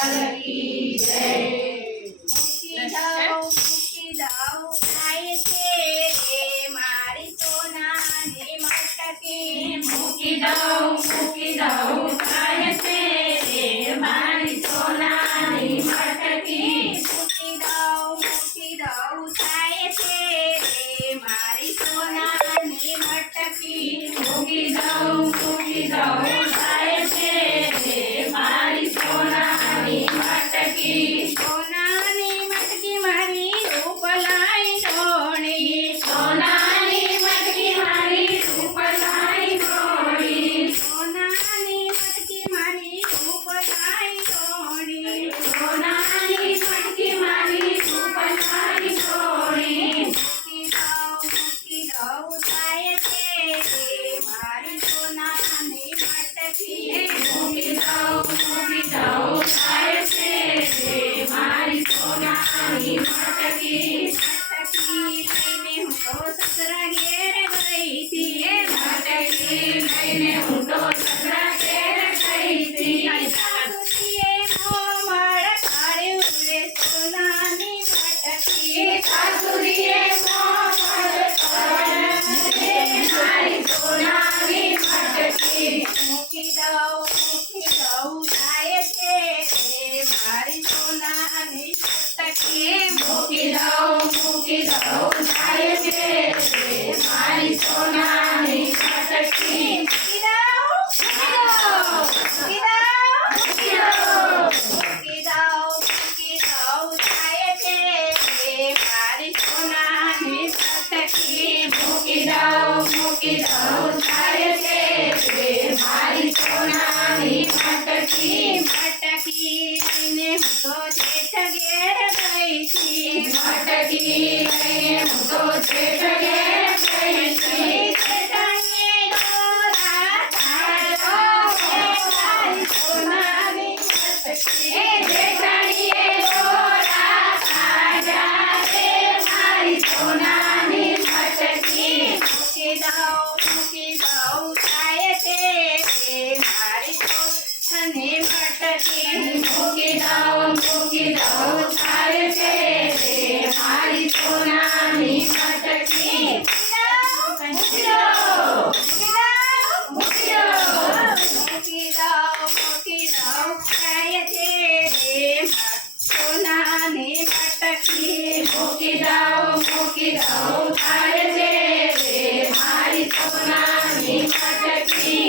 લાલ કી જય। મૂકી દઉં થાય છે રે મારી સોનાની મટકી। મૂકી દઉં થાય છે રે મારી સોનાની મટકી। મૂકી દઉં થાય છે રે મારી સોનાની મટકી। મૂકી દઉં થાય છે રે મારી સોનાની મટકી। સોનાની મટકી મારી રૂપલાઈ ધોણી। સોનાની મટકી મારી રૂપલાઈ ધોળી। સોનાની મટકી મારી રૂપલાઈ ધોણી। સોનાની મટકી મારી રૂપલાઈ ધોળી। મૂકી દઉં થાય છે રે મારી સોનાની મટકી। મૂકી દઉં થાય છે રે મારી સોનાની મટકી। મટકી લઈને હું તો સસરા ઘેર ગઈ હતી। મટકી લઈને હું તો સસરા ઘેર ગઈ હતી। સાસુજીએ મોં કાઢ્યું રે સોનાની મટકી। સાસુજીએ મોં કાઢ્યું રે મારી સોનાની મટકી। મૂકી દઉં થાય છે રે મારી સોનાની મટકી। મૂકી દઉં થાય છે રે મારી સોનાની મટકી। મૂકી દઉં થાય છે રે મારી સોનાની મટકી। મૂકી દઉં થાય છે રે મારી સોનાની મટકી। મટકી લઈને હું તો જેઠ ઘેર ગઈ હતી। મટકી લઈને હું તો જેઠ ઘેર ગઈ હતી। જેઠાણીએ દોરા કાઢ્યો રે મારી સોનાની મટકી। જેઠાણીએ દોરા કાઢ્યા રે મારી સોનાની મટકી। મૂકી દઉં થાય છે રે મારી સોનાની મટકી। મૂકી દઉં થાય છે રે મારી સોનાની મટકી। મૂકી દઉં થાય છે રે સોનાની મટકી। મૂકી દઉં થાય છે રે મારી સોનાની મટકી।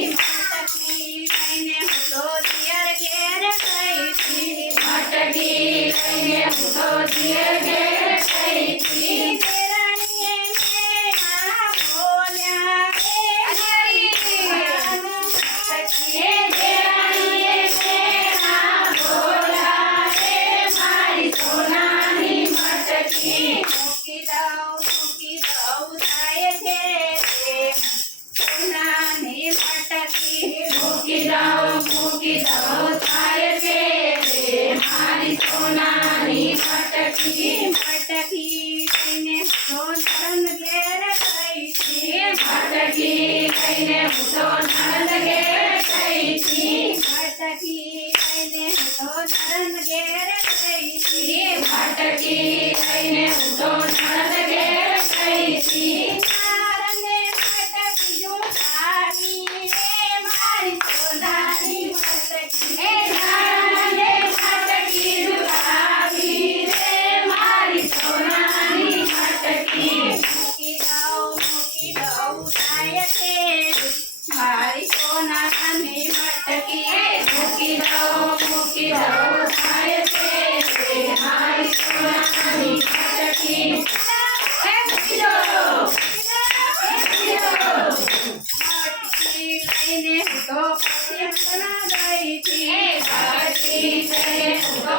મટકી લઈને હું તો દિયર ઘેર ગઈ હતી। મટકી લઈને હું તો દિયર ઘેર ગઈ હતી। દેરાણીએ મેણા બોલ્યા રે એ દેરાણીએ મેણા બોલ્યા રે મારી સોનાની મટકી। મૂકી દઉં થાય છે રે સોનાની મટકી। મૂકી દઉં થાય છે રે મારી સોનાની મટકી। મટકી લઈને તો નરન ઘેર ગઈ હતી। મટકી લઈને હું તો નણંદ ઘેર ગઈ હતી। મટકી લઈને તો નરન ઘેર ગઈ હતી। મટકી લઈને હું તો નણંદ ઘેર ગઈ હતી। નારને મટકી જોડાવી રે મારી સોનાની મટકી। નારને મટકી ઝુલાવી રે મારી સોનાની મટકી। મૂકી દઉં થાય છે મારી સોનાની મટકી। મૂકી દઉં થાય છે રે મારી સોનાની મટકી। મૂકી દઉં મટકી લઈને હું તો પછી ગઈ હતી। મટકી લઈને હું તો